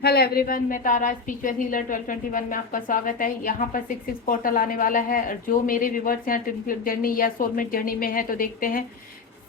Hello everyone, मैं तारा spiritual healer 1221 में आपका स्वागत है। यहाँ पर 6 पोर्टल आने वाला है और जो मेरे व्यूवर्स यहाँ ट्विन फ्लेम जर्नी या सोलमेट जर्नी में है तो देखते हैं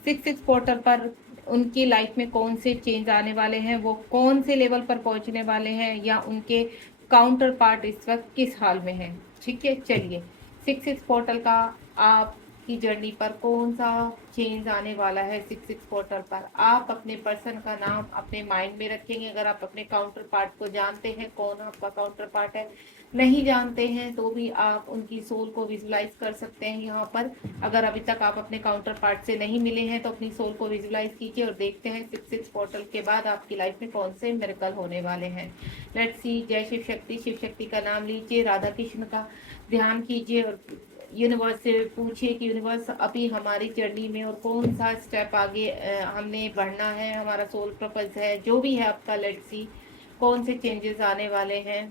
6 पोर्टल पर उनकी लाइफ में कौन से चेंज आने वाले हैं, वो कौन से लेवल पर पहुँचने वाले हैं या उनके काउंटर पार्ट इस वक्त किस हाल में है। ठीक है, चलिए 6 पोर्टल का आप की जर्नी पर कौन सा चेंज आने वाला है। 6 पोर्टल पर आप अपने पर्सन का नाम अपने माइंड में रखेंगे। अगर आप अपने काउंटर पार्ट को जानते हैं कौन आपका काउंटर पार्ट है, नहीं जानते हैं तो भी आप उनकी सोल को विजुलाइज कर सकते हैं यहाँ पर। अगर अभी तक आप अपने काउंटर पार्ट से नहीं मिले हैं तो अपनी सोल को विजुलाइज कीजिए और देखते हैं 6 पोर्टल के बाद आपकी लाइफ में कौन से मिरेकल होने वाले हैं। Let's see. जय शिव शक्ति। शिव शक्ति का नाम लीजिए, राधा कृष्ण का ध्यान कीजिए और यूनिवर्स से पूछिए कि यूनिवर्स अभी हमारी जर्नी में और कौन सा स्टेप आगे हमने बढ़ना है, हमारा सोल पर्पस है, जो भी है आपका। लेट्स सी कौन से चेंजेस आने वाले हैं।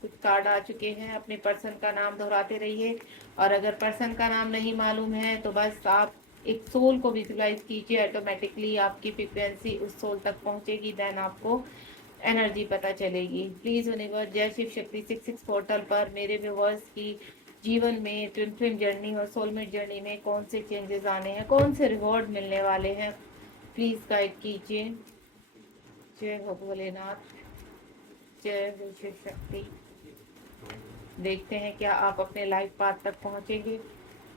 कुछ कार्ड आ चुके हैं। अपने पर्सन का नाम दोहराते रहिए और अगर पर्सन का नाम नहीं मालूम है तो बस आप एक सोल को विजुलाइज कीजिए, ऑटोमेटिकली आपकी फ्रिक्वेंसी उस सोल तक पहुंचेगी, देन आपको एनर्जी पता चलेगी। प्लीज यूनिवर्स जय शिव शक्ति 6 पोर्टल पर मेरे व्यूवर्स की जीवन में ट्विन फ्लेम जर्नी और सोलमेट जर्नी में कौन से चेंजेस आने हैं, कौन से रिवॉर्ड मिलने वाले हैं, प्लीज गाइड कीजिए। जय हो भोलेनाथ, जय हो शिव शक्ति। देखते हैं क्या आप अपने लाइफ पाथ तक पहुंचेंगे,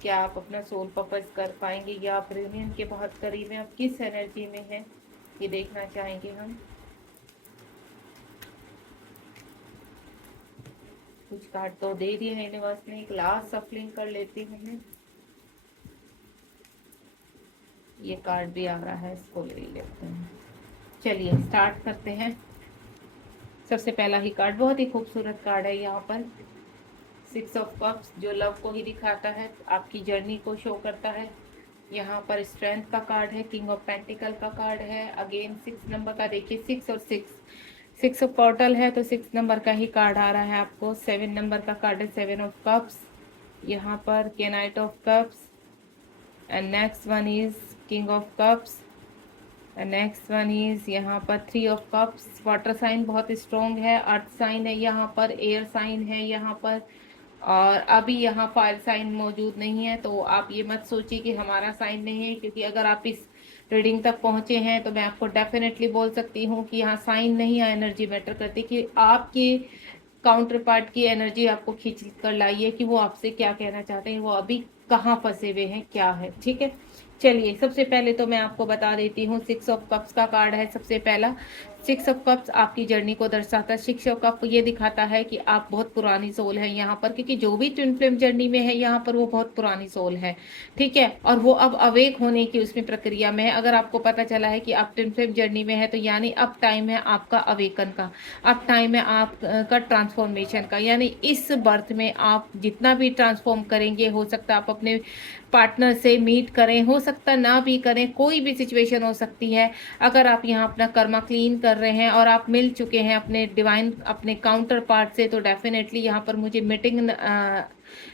क्या आप अपना सोल पर्पस कर पाएंगे या आप यूनियन के बहुत करीब हैं, आप किस एनर्जी में हैं, ये देखना चाहेंगे हम। कुछ कार्ड तो दे दिए हैं यूनिवर्स ने, एक लास्ट सफलिंग कर लेती हूँ मैं। ये कार्ड भी आ रहा है, इसको ले लेते हैं। चलिए स्टार्ट करते हैं। सबसे पहला ही कार्ड बहुत ही खूबसूरत कार्ड है यहाँ पर, 6 ऑफ कप्स, जो लव को ही दिखाता है, आपकी जर्नी को शो करता है। यहाँ पर स्ट्रेंथ का कार्ड है, किंग ऑफ पेंटिकल का कार्ड है। अगेन 6 नंबर का देखिए, 6 और 6 ऑफ पोर्टल है तो 6 नंबर का ही कार्ड आ रहा है आपको। 7 नंबर का कार्ड है, 7 ऑफ कप्स। यहाँ पर night of cups and next one is king of cups and next one is यहाँ पर 3 ऑफ कप्स। वाटर साइन बहुत स्ट्रॉन्ग है, अर्थ साइन है यहाँ पर, एयर साइन है यहाँ पर, और अभी यहाँ फायर साइन मौजूद नहीं है। तो आप ये मत सोचिए कि हमारा साइन नहीं है, क्योंकि अगर आप इस रीडिंग तक पहुंचे हैं तो मैं आपको डेफिनेटली बोल सकती हूँ कि यहाँ साइन नहीं है, एनर्जी मैटर करती कि आपके काउंटर पार्ट की एनर्जी आपको खींच कर लाइए कि वो आपसे क्या कहना चाहते हैं, वो अभी कहाँ फंसे हुए हैं, क्या है। ठीक है, चलिए सबसे पहले तो मैं आपको बता देती हूँ 6 ऑफ कप्स का कार्ड है सबसे पहला। 6 ऑफ कप्स आपकी जर्नी को दर्शाता है। 6 ऑफ कप ये दिखाता है कि आप बहुत पुरानी सोल है यहाँ पर, क्योंकि जो भी ट्विन फ्लेम जर्नी में है यहाँ पर वो बहुत पुरानी सोल है। ठीक है, और वो अब अवेक होने की उसमें प्रक्रिया में है। अगर आपको पता चला है कि आप ट्विन फ्लेम जर्नी में है तो यानी अब टाइम है आपका अवेकन का, अब टाइम है आपका ट्रांसफॉर्मेशन का। यानी इस बर्थ में आप जितना भी ट्रांसफॉर्म करेंगे, हो सकता है आप अपने पार्टनर से मीट करें, हो सकता ना भी करें, कोई भी सिचुएशन हो सकती है। अगर आप यहाँ अपना कर्मा क्लीन कर रहे हैं और आप मिल चुके हैं अपने डिवाइन, अपने काउंटर पार्ट से, तो डेफिनेटली यहाँ पर मुझे मीटिंग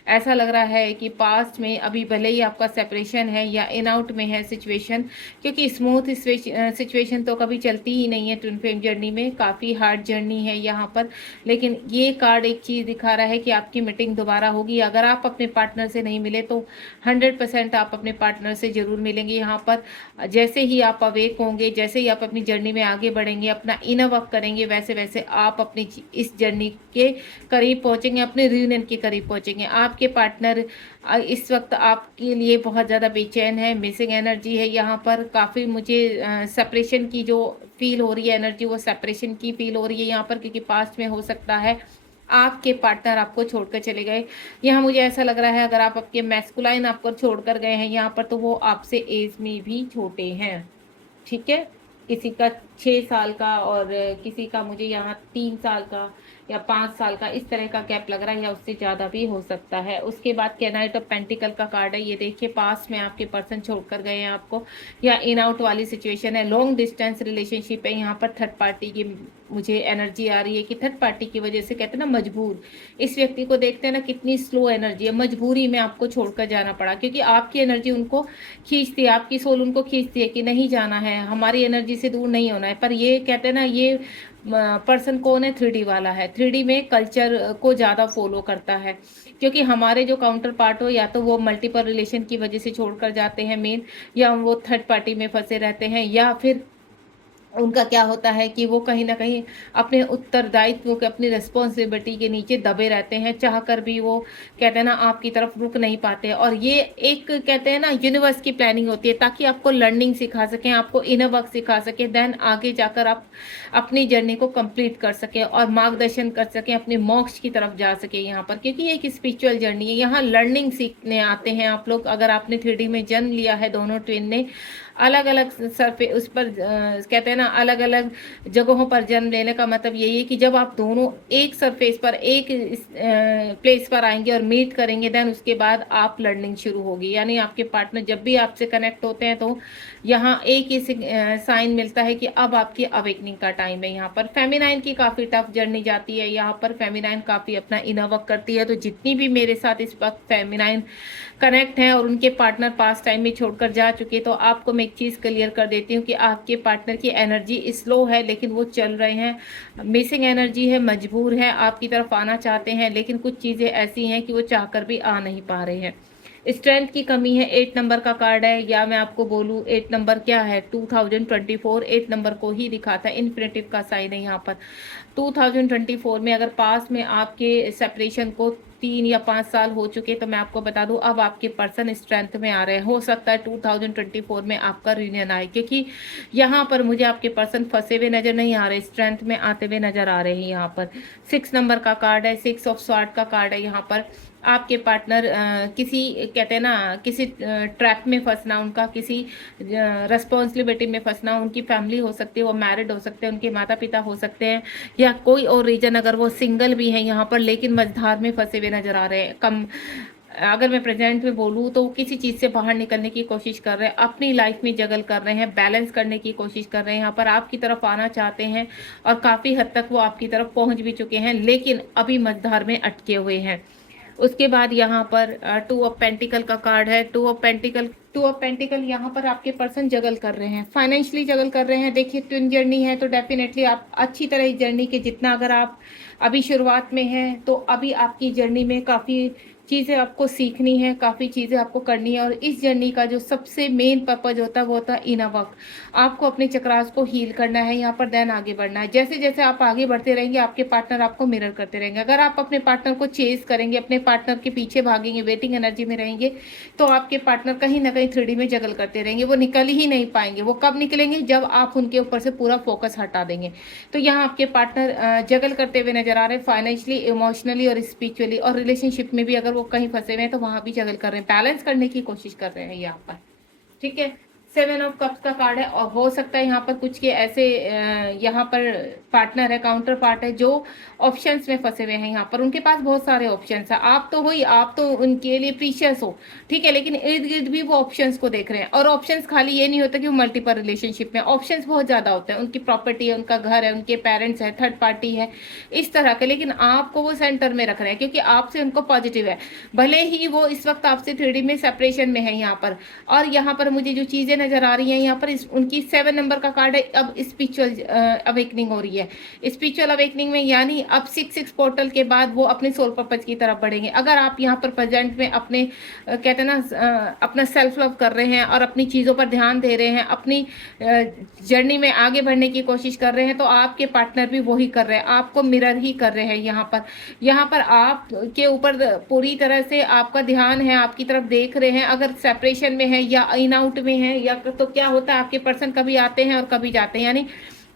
ऐसा लग रहा है कि पास्ट में अभी भले ही आपका सेपरेशन है या इन आउट में है सिचुएशन, क्योंकि स्मूथ सिचुएशन तो कभी चलती ही नहीं है ट्विन फ्लेम जर्नी में, काफ़ी हार्ड जर्नी है यहाँ पर। लेकिन ये कार्ड एक चीज़ दिखा रहा है कि आपकी मीटिंग दोबारा होगी। अगर आप अपने पार्टनर से नहीं मिले तो 100% आप अपने पार्टनर से ज़रूर मिलेंगे यहाँ पर। जैसे ही आप अवेक होंगे, जैसे ही आप अपनी जर्नी में आगे बढ़ेंगे, अपना इनर वर्क करेंगे, वैसे वैसे आप अपनी इस जर्नी के करीब पहुँचेंगे, अपने रियूनियन के करीब पहुँचेंगे। आपके पार्टनर इस वक्त आपके लिए बहुत ज़्यादा बेचैन है, मिसिंग एनर्जी है यहाँ पर। काफ़ी मुझे सेपरेशन की जो फील हो रही है एनर्जी, वो सेपरेशन की फील हो रही है यहाँ पर, क्योंकि पास्ट में हो सकता है आपके पार्टनर आपको छोड़कर चले गए। यहाँ मुझे ऐसा लग रहा है अगर आप आपके मैस्कुलाइन आपको छोड़कर गए हैं यहाँ पर, तो वो आपसे एज में भी छोटे हैं। ठीक है, किसी का 6 साल का और किसी का मुझे यहाँ 3 साल का या 5 साल का, इस तरह का गैप लग रहा है, या उससे ज़्यादा भी हो सकता है। उसके बाद नाइट ऑफ पेंटिकल का कार्ड है, ये देखिए पास्ट में आपके पर्सन छोड़कर गए हैं आपको, या इन आउट वाली सिचुएशन है, लॉन्ग डिस्टेंस रिलेशनशिप है। यहाँ पर थर्ड पार्टी की मुझे एनर्जी आ रही है कि थर्ड पार्टी की वजह से, कहते हैं ना मजबूर, इस व्यक्ति को देखते हैं ना कितनी स्लो एनर्जी है, मजबूरी में आपको छोड़कर जाना पड़ा, क्योंकि आपकी एनर्जी उनको खींचती है, आपकी सोल उनको खींचती है कि नहीं जाना है, हमारी एनर्जी से दूर नहीं होना है। पर ये कहते हैं ना, ये पर्सन कौन है, 3D वाला है। 3D में कल्चर को ज़्यादा फॉलो करता है, क्योंकि हमारे जो काउंटर पार्ट हो या तो वो मल्टीपल रिलेशन की वजह से छोड़कर जाते हैं मेन, या वो थर्ड पार्टी में फंसे रहते हैं, या फिर उनका क्या होता है कि वो कहीं न कहीं अपने उत्तरदायित्व के, अपनी रिस्पॉन्सिबिलिटी के नीचे दबे रहते हैं, चाहकर भी वो कहते हैं ना आपकी तरफ रुक नहीं पाते। और ये एक कहते हैं ना यूनिवर्स की प्लानिंग होती है, ताकि आपको लर्निंग सिखा सकें, आपको इनर वर्क सिखा सकें, देन आगे जाकर आप अपनी जर्नी को कंप्लीट कर सकें और मार्गदर्शन कर सकें, अपने मोक्ष की तरफ जा सकें यहाँ पर। क्योंकि ये एक स्पिरिचुअल जर्नी है, यहाँ लर्निंग सीखने आते हैं आप लोग। अगर आपने 3D में जन्म लिया है, दोनों ट्विन ने अलग अलग सरफे उस पर कहते हैं ना अलग अलग जगहों पर जन्म लेने का मतलब यही है कि जब आप दोनों एक सरफेस पर, एक प्लेस पर आएंगे और मीट करेंगे, देन उसके बाद आप लर्निंग शुरू होगी। यानी आपके पार्टनर जब भी आपसे कनेक्ट होते हैं तो यहाँ एक ही साइन मिलता है कि अब आपकी अवेकनिंग का टाइम है। यहाँ पर फेमिनाइन की काफ़ी टफ जर्नी जाती है, यहाँ पर फेमिनाइन काफ़ी अपना इनर वर्क करती है। तो जितनी भी मेरे साथ इस वक्त फेमिनाइन कनेक्ट हैं और उनके पार्टनर पास टाइम में छोड़कर जा चुके, तो आपको मैं एक चीज़ क्लियर कर देती हूँ कि आपके पार्टनर की एनर्जी स्लो है, लेकिन वो चल रहे हैं। मिसिंग एनर्जी है, मजबूर है, आपकी तरफ आना चाहते हैं, लेकिन कुछ चीज़ें ऐसी हैं कि वो चाहकर भी आ नहीं पा रहे हैं। स्ट्रेंथ की कमी है। 8 नंबर का कार्ड है, या मैं आपको बोलूँ 8 नंबर क्या है, 2024 8 नंबर को ही दिखाता है। इन्फिनिटिव का साइन है यहाँ पर। 2024 में अगर पास में आपके सेपरेशन को 3 या 5 साल हो चुके, तो मैं आपको बता दूं अब आपके पर्सन स्ट्रेंथ में आ रहे हैं। हो सकता है 2024 में आपका रियूनियन आए, क्योंकि यहाँ पर मुझे आपके पर्सन फंसे हुए नजर नहीं आ रहे, स्ट्रेंथ में आते हुए नजर आ रहे हैं। यहाँ पर 6 नंबर का कार्ड है, 6 ऑफ स्वॉर्ड का कार्ड है। यहाँ पर आपके पार्टनर किसी कहते हैं ना किसी ट्रैप में फंसना, उनका किसी रिस्पॉन्सिबिलिटी में फंसना, उनकी फैमिली हो सकती है, वो मैरिड हो सकते हैं, उनके माता पिता हो सकते हैं, या कोई और रीजन, अगर वो सिंगल भी हैं यहाँ पर लेकिन मझधार में फंसे हुए नजर आ रहे हैं। कम अगर मैं प्रेजेंट में बोलूँ तो किसी चीज़ से बाहर निकलने की कोशिश कर रहे हैं, अपनी लाइफ में जगल कर रहे हैं, बैलेंस करने की कोशिश कर रहे हैं। यहाँ पर आपकी तरफ आना चाहते हैं और काफ़ी हद तक वो आपकी तरफ पहुँच भी चुके हैं, लेकिन अभी मझधार में अटके हुए हैं। उसके बाद यहाँ पर 2 ऑफ पेंटिकल का कार्ड है। 2 ऑफ पेंटिकल यहाँ पर आपके पर्सन जगल कर रहे हैं, फाइनेंशियली जगल कर रहे हैं। देखिए ट्विन जर्नी है तो डेफिनेटली आप अच्छी तरह इस जर्नी के, जितना अगर आप अभी शुरुआत में हैं तो अभी आपकी जर्नी में काफ़ी चीज़ें आपको सीखनी है, काफ़ी चीज़ें आपको करनी है। और इस जर्नी का जो सबसे मेन पर्पज होता है वो होता है इनर वर्क। आपको अपने चक्रास को हील करना है यहाँ पर, देन आगे बढ़ना है। जैसे जैसे आप आगे बढ़ते रहेंगे आपके पार्टनर आपको मिरर करते रहेंगे। अगर आप अपने पार्टनर को चेज करेंगे, अपने पार्टनर के पीछे भागेंगे, वेटिंग एनर्जी में रहेंगे, तो आपके पार्टनर कहीं ना कहीं 3D में जगल करते रहेंगे, वो निकल ही नहीं पाएंगे। वो कब निकलेंगे, जब आप उनके ऊपर से पूरा फोकस हटा देंगे। तो यहाँ आपके पार्टनर जगल करते हुए नजर आ रहे हैं, फाइनेंशियली, इमोशनली और स्पिरिचुअली। और रिलेशनशिप में भी अगर वो कहीं फंसे हुए हैं तो वहां भी जगल कर रहे हैं, बैलेंस करने की कोशिश कर रहे हैं यहाँ पर। ठीक है, 7 ऑफ कप्स का कार्ड है। और हो सकता है यहाँ पर कुछ के ऐसे यहाँ पर पार्टनर है, काउंटर पार्ट है, जो ऑप्शंस में फंसे हुए हैं। यहाँ पर उनके पास बहुत सारे ऑप्शंस है, आप तो उनके लिए प्रीशियस हो, ठीक है, लेकिन इर्द गिर्द भी वो ऑप्शंस को देख रहे हैं। और ऑप्शंस खाली ये नहीं होता कि वो मल्टीपल रिलेशनशिप में, ऑप्शंस बहुत ज्यादा होते हैं। उनकी प्रॉपर्टी है, उनका घर है, उनके पेरेंट्स है, थर्ड पार्टी है, इस तरह के। लेकिन आपको वो सेंटर में रख रहे हैं क्योंकि आपसे उनको पॉजिटिव है, भले ही वो इस वक्त आपसे 3D में सेपरेशन में है यहाँ पर। और यहाँ पर मुझे जो चीजें नजर आ रही है यहाँ पर, उनकी 7 नंबर का कार्ड है। अब स्पिरिचुअल अवेकनिंग हो रही है। स्पिरिचुअल अवेकनिंग में यानी अब 6 पोर्टल के बाद वो अपने सोल पर्पज की तरफ बढ़ेंगे। अगर आप यहाँ पर प्रेजेंट में अपने कहते हैं ना अपना सेल्फ लव कर रहे हैं और अपनी चीज़ों पर ध्यान दे रहे हैं, अपनी जर्नी में आगे बढ़ने की कोशिश कर रहे हैं, तो आपके पार्टनर भी वही कर रहे हैं, आपको मिरर ही कर रहे हैं। यहाँ पर आप के ऊपर पूरी तरह से आपका ध्यान है, आपकी तरफ देख रहे हैं। अगर सेपरेशन में है या इन आउट में है, या तो क्या होता है आपके पर्सन कभी आते हैं और कभी जाते हैं, यानी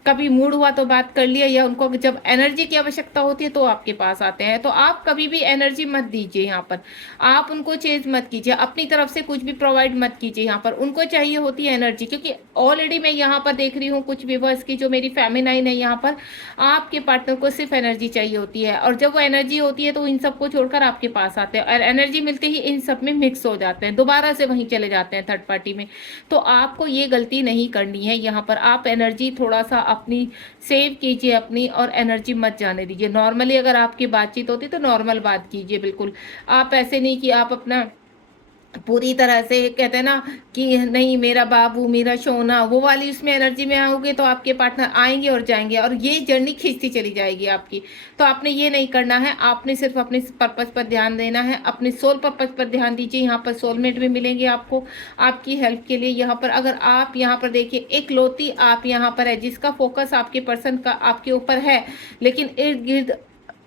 कभी मूड हुआ तो बात कर लिया, या उनको जब एनर्जी की आवश्यकता होती है तो आपके पास आते हैं। तो आप कभी भी एनर्जी मत दीजिए यहाँ पर, आप उनको चेंज मत कीजिए, अपनी तरफ से कुछ भी प्रोवाइड मत कीजिए। यहाँ पर उनको चाहिए होती है एनर्जी, क्योंकि ऑलरेडी मैं यहाँ पर देख रही हूँ कुछ व्यूअर्स की जो मेरी फेमिनाइन है, यहाँ पर आपके पार्टनर को सिर्फ एनर्जी चाहिए होती है। और जब वो एनर्जी होती है तो इन सबको छोड़कर आपके पास आते हैं, और एनर्जी मिलते ही इन सब में मिक्स हो जाते हैं, दोबारा से वहीं चले जाते हैं थर्ड पार्टी में। तो आपको ये गलती नहीं करनी है। यहाँ पर आप एनर्जी थोड़ा सा अपनी सेव कीजिए अपनी, और एनर्जी मत जाने दीजिए। नॉर्मली अगर आपकी बातचीत होती तो नॉर्मल बात कीजिए, बिल्कुल आप ऐसे नहीं कि आप अपना पूरी तरह से कहते हैं ना कि नहीं मेरा बाबू मेरा सोना, वो वाली उसमें एनर्जी में आओगे तो आपके पार्टनर आएंगे और जाएंगे और ये जर्नी खींचती चली जाएगी आपकी। तो आपने ये नहीं करना है, आपने सिर्फ अपने पर्पस पर ध्यान देना है, अपने सोल पर्पस पर ध्यान दीजिए। यहाँ पर सोलमेट भी मिलेंगे आपको आपकी हेल्प के लिए। यहाँ पर अगर आप यहाँ पर देखिए एक लौती आप यहाँ पर है जिसका फोकस आपके पर्सन का आपके ऊपर है, लेकिन इर्द गिर्द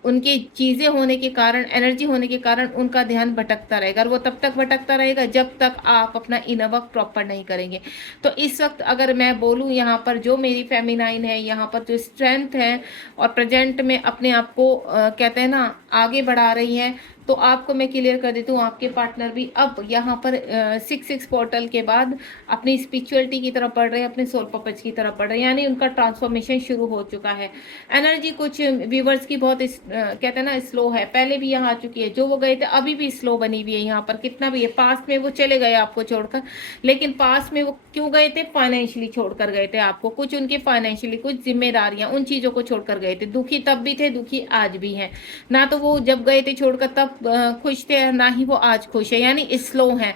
उनकी चीजें होने के कारण, एनर्जी होने के कारण उनका ध्यान भटकता रहेगा और वो तब तक भटकता रहेगा जब तक आप अपना इनर वर्क प्रॉपर नहीं करेंगे। तो इस वक्त अगर मैं बोलूँ यहाँ पर जो मेरी फेमिनाइन है, यहाँ पर जो स्ट्रेंथ है और प्रेजेंट में अपने आप को कहते हैं ना आगे बढ़ा रही है, तो आपको मैं क्लियर कर देती हूँ आपके पार्टनर भी अब यहाँ पर 6 पोर्टल के बाद अपनी स्पिरिचुअलिटी की तरफ बढ़ रहे हैं, अपने सोल पर्पस की तरफ बढ़ रहे हैं, यानी उनका ट्रांसफॉर्मेशन शुरू हो चुका है। एनर्जी कुछ व्यूवर्स की बहुत कहते हैं ना स्लो है, पहले भी यहाँ आ चुकी है, जो वो गए थे अभी भी स्लो बनी हुई है। यहाँ पर कितना भी है, पास्ट में वो चले गए आपको छोड़कर, लेकिन पास्ट में वो क्यों गए थे? फाइनेंशियली छोड़कर गए थे आपको, कुछ उनके फाइनेंशियली कुछ जिम्मेदारियां उन चीजों को छोड़कर गए थे। दुखी तब भी थे, दुखी आज भी हैं। ना तो वो जब गए थे छोड़कर तब खुश थे, ना ही वो आज खुश है, यानी स्लो है,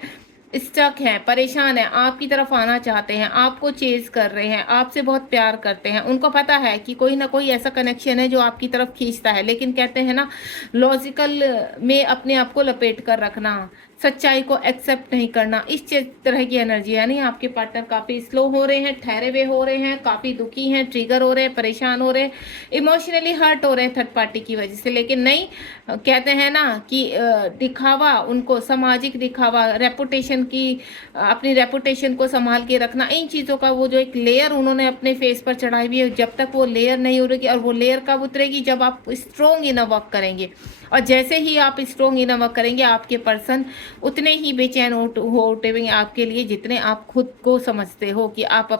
स्टक हैं, परेशान हैं, आपकी तरफ आना चाहते हैं, आपको चेज कर रहे हैं, आपसे बहुत प्यार करते हैं। उनको पता है कि कोई ना कोई ऐसा कनेक्शन है जो आपकी तरफ खींचता है, लेकिन कहते हैं ना लॉजिकल में अपने आप को लपेट कर रखना, सच्चाई को एक्सेप्ट नहीं करना, इस तरह की एनर्जी है। नहीं, आपके पार्टनर काफी स्लो हो रहे हैं, ठहरे हुए हो रहे हैं, काफी दुखी हैं, ट्रिगर हो रहे हैं, परेशान हो रहे हैं, इमोशनली हर्ट हो रहे हैं थर्ड पार्टी की वजह से। लेकिन नहीं, कहते हैं ना कि दिखावा, उनको सामाजिक दिखावा, रेपुटेशन की, अपनी रेपुटेशन को संभाल के रखना, इन चीज़ों का वो जो एक लेयर उन्होंने अपने फेस पर चढ़ाई हुई है, जब तक वो लेयर नहीं उतरेगी, और वो लेयर कब उतरेगी? जब आप स्ट्रोंग इनर वर्क करेंगे। और जैसे ही आप स्ट्रोंग इनर वर्क करेंगे, आपके पर्सन उतने ही बेचैन हो उठेंगे आपके लिए जितने आप खुद को समझते हो कि आप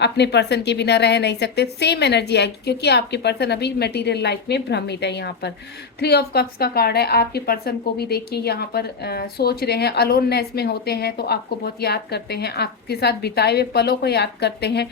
अपने पर्सन के बिना रह नहीं सकते। सेम एनर्जी आएगी, क्योंकि आपके पर्सन अभी मटेरियल लाइफ में भ्रमित है। यहाँ पर 3 ऑफ कप्स का कार्ड है। आपके पर्सन को भी देखिए यहाँ पर सोच रहे हैं, अलोननेस में होते हैं तो आपको बहुत याद करते हैं, आपके साथ बिताए हुए पलों को याद करते हैं।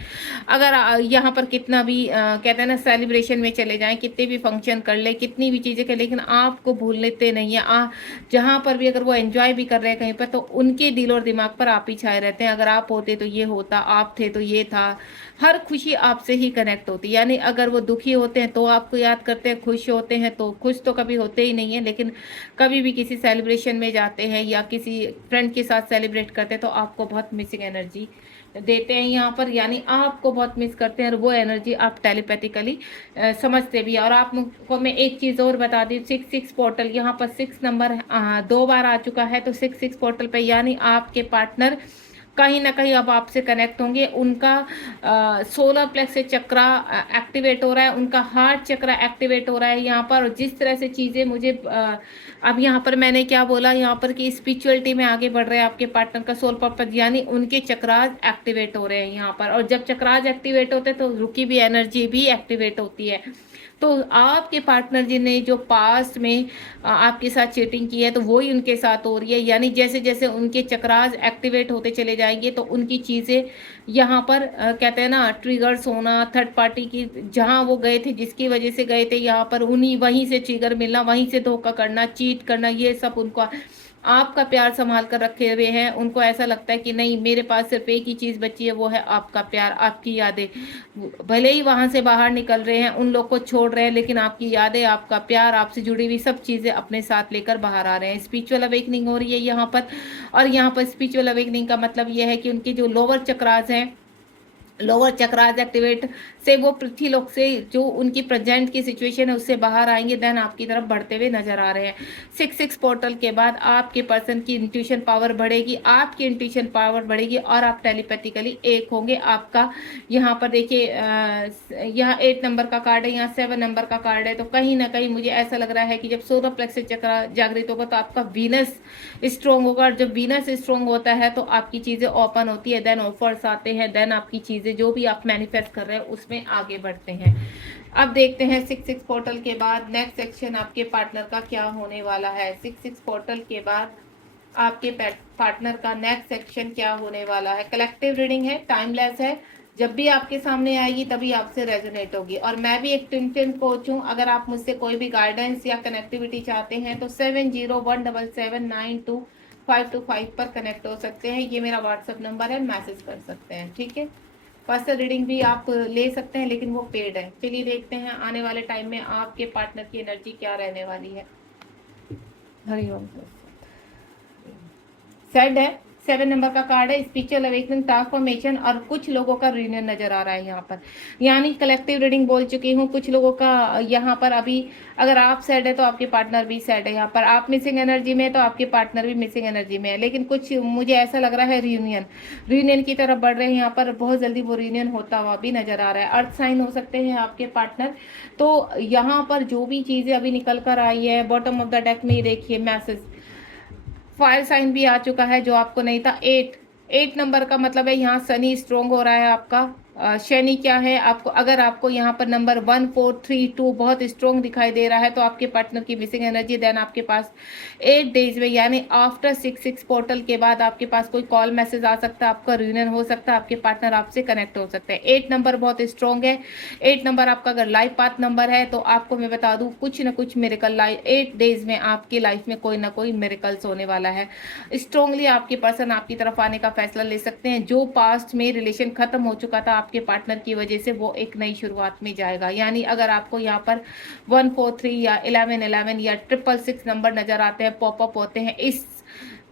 अगर यहाँ पर कितना भी कहते हैं ना सेलिब्रेशन में चले जाएं, कितने भी फंक्शन कर ले, कितनी भी चीज़ें कर, लेकिन आपको भूल लेते नहीं है। जहाँ पर भी अगर वो एंजॉय भी कर रहे हैं कहीं पर, तो उनके दिल और दिमाग पर आप ही छाए रहते हैं। अगर आप होते तो ये होता, आप थे तो ये था, हर खुशी आपसे ही कनेक्ट होती। यानी अगर वो दुखी होते हैं तो आपको याद करते हैं, खुश होते हैं तो खुश तो कभी होते ही नहीं है, लेकिन कभी भी किसी सेलिब्रेशन में जाते हैं या किसी फ्रेंड के साथ सेलिब्रेट करते हैं तो आपको बहुत मिसिंग एनर्जी देते हैं यहाँ पर, यानी आपको बहुत मिस करते हैं और वो एनर्जी आप टेलीपैथिकली समझते भी। और आपको मैं एक चीज़ और बता दी, 6 पोर्टल यहाँ पर 6 नंबर 2 बार आ चुका है, तो 6 पोर्टल पे यानी आपके पार्टनर कहीं ना कहीं अब आपसे कनेक्ट होंगे। उनका सोलर प्लेक्स चक्रा एक्टिवेट हो रहा है, उनका हार्ट चक्रा एक्टिवेट हो रहा है यहाँ पर। और जिस तरह से चीज़ें मुझे अब यहाँ पर मैंने क्या बोला, यहाँ पर कि स्पिरिचुअलिटी में आगे बढ़ रहे हैं आपके पार्टनर का सोल पर्पस, यानी उनके चक्रास एक्टिवेट हो रहे हैं यहाँ पर। और जब चक्रास एक्टिवेट होते हैं तो रुकी भी एनर्जी भी एक्टिवेट होती है। तो आपके पार्टनर जी ने जो पास्ट में आपके साथ चीटिंग की है, तो वही उनके साथ हो रही है। यानी जैसे जैसे उनके चक्रास एक्टिवेट होते चले जाएंगे तो उनकी चीज़ें यहाँ पर कहते हैं ना ट्रिगर्स होना, थर्ड पार्टी की जहाँ वो गए थे, जिसकी वजह से गए थे, यहाँ पर उन्हीं वहीं से ट्रिगर मिलना, वहीं से धोखा करना, चीट करना, ये सब उनको आपका प्यार संभाल कर रखे हुए हैं। उनको ऐसा लगता है कि नहीं, मेरे पास सिर्फ एक ही चीज़ बची है, वो है आपका प्यार, आपकी यादें। भले ही वहां से बाहर निकल रहे हैं, उन लोग को छोड़ रहे हैं, लेकिन आपकी यादें, आपका प्यार, आपसे जुड़ी हुई सब चीज़ें अपने साथ लेकर बाहर आ रहे हैं। स्पिरिचुअल अवेकनिंग हो रही है यहाँ पर। और यहाँ पर स्पिरिचुअल अवेकनिंग का मतलब यह है कि उनके जो लोअर चक्रास हैं, लोअर चक्रास एक्टिवेट से वो पृथ्वी लोक से जो उनकी प्रेजेंट की सिचुएशन है उससे बाहर आएंगे, देन आपकी तरफ बढ़ते हुए नजर आ रहे हैं। 6 पोर्टल के बाद आपके पर्सन की इंट्यूशन पावर बढ़ेगी, आपकी इंट्यूशन पावर बढ़ेगी और आप टेलीपैथिकली एक होंगे। आपका यहाँ पर देखिए यहाँ 8 नंबर का कार्ड है, यहाँ 7 नंबर का कार्ड है। तो कहीं ना कहीं मुझे ऐसा लग रहा है कि जब सोलर प्लेक्स चक्र जागृत होगा तो आपका वीनस स्ट्रोंग होगा, और जब वीनस स्ट्रोंग होता है तो आपकी चीज़ें ओपन होती है, देन ऑफर्स आते हैं, देन आपकी चीज़ें जो भी आप मैनिफेस्ट कर रहे हैं उसमें आगे बढ़ते हैं। अब देखते हैं 6 पोर्टल के बाद नेक्स्ट सेक्शन आपके पार्टनर का क्या होने वाला है। 6 पोर्टल के बाद आपके पार्टनर का नेक्स्ट सेक्शन क्या होने वाला है। कलेक्टिव रीडिंग है, टाइमलेस है, जब भी आपके सामने आएगी तभी आपसे रेजोनेट होगी। और मैं भी एक ट्विन कोच हूँ, अगर आप मुझसे कोई भी गाइडेंस या कनेक्टिविटी चाहते हैं तो 701779 525 पर कनेक्ट हो सकते हैं। ये मेरा व्हाट्सएप नंबर है, मैसेज कर सकते हैं, ठीक है। पर्सनल रीडिंग भी आप ले सकते हैं, लेकिन वो पेड है। चलिए देखते हैं आने वाले टाइम में आपके पार्टनर की एनर्जी क्या रहने वाली है। हरिओम। सेड है, 7 नंबर का कार्ड है, स्पिरिचुअल अवेकनिंग, ट्रांसफॉर्मेशन, और कुछ लोगों का रियूनियन नजर आ रहा है यहाँ पर। यानी कलेक्टिव रीडिंग बोल चुकी हूँ, कुछ लोगों का यहाँ पर अभी, अगर आप सैड है तो आपके पार्टनर भी सैड है। यहाँ पर आप मिसिंग एनर्जी में है तो आपके पार्टनर भी मिसिंग एनर्जी में है, लेकिन कुछ मुझे ऐसा लग रहा है रियूनियन की तरफ बढ़ रहे हैं। यहाँ पर बहुत जल्दी वो रियूनियन होता हुआ भी नजर आ रहा है। अर्थ साइन हो सकते हैं आपके पार्टनर। तो यहाँ पर जो भी चीजें अभी निकल कर आई है, बॉटम ऑफ द डेक में देखिए मैसेज, फायर साइन भी आ चुका है जो आपको नहीं था। 8 नंबर का मतलब है यहाँ शनि स्ट्रोंग हो रहा है आपका। शनि क्या है आपको, अगर आपको यहाँ पर नंबर 1432 बहुत स्ट्रोंग दिखाई दे रहा है तो आपके पार्टनर की मिसिंग एनर्जी। देन आपके पास 8 डेज में, यानी आफ्टर 6 पोर्टल के बाद आपके पास कोई कॉल मैसेज आ सकता है, आपका रियूनियन हो सकता है, आपके पार्टनर आपसे कनेक्ट हो सकते हैं। 8 नंबर बहुत स्ट्रोंग है। 8 नंबर आपका अगर लाइफ पाथ नंबर है तो आपको मैं बता दूं, कुछ ना कुछ मेरेकल 8 डेज में आपकी लाइफ में कोई ना कोई मेरेकल्स होने वाला है। स्ट्रांगली आपके पर्सन आपकी तरफ आने का फैसला ले सकते हैं। जो पास्ट में रिलेशन खत्म हो चुका था आपके पार्टनर की वजह से, वो एक नई शुरुआत में जाएगा। यानी अगर आपको यहाँ पर 143 या 1111 या 666 नंबर नजर आते हैं, पॉपअप होते हैं इस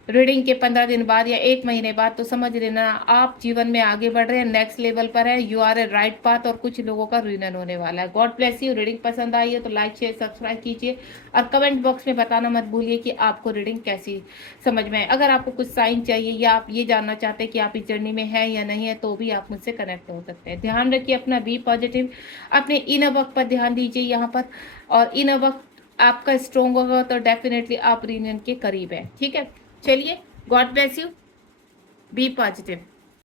रीडिंग के 15 दिन बाद या 1 महीने बाद, तो समझ लेना आप जीवन में आगे बढ़ रहे हैं, नेक्स्ट लेवल पर है, you are a right path, और कुछ लोगों का रियूनियन होने वाला है। God bless you. रीडिंग पसंद आई है तो लाइक शेयर सब्सक्राइब कीजिए, और कमेंट बॉक्स में बताना मत भूलिए कि आपको रीडिंग कैसी समझ में आए। अगर आपको कुछ साइन चाहिए या आप ये जानना चाहते हैं कि आप इस जर्नी में हैं या नहीं है, तो भी आप मुझसे कनेक्ट हो सकते हैं। ध्यान रखिए अपना, बी पॉजिटिव, अपने इनर वर्क पर ध्यान दीजिए यहाँ पर, और इनर वर्क आपका स्ट्रोंग होगा तो डेफिनेटली आप रियूनियन के करीब है, ठीक है। चलिए, God bless you, be positive.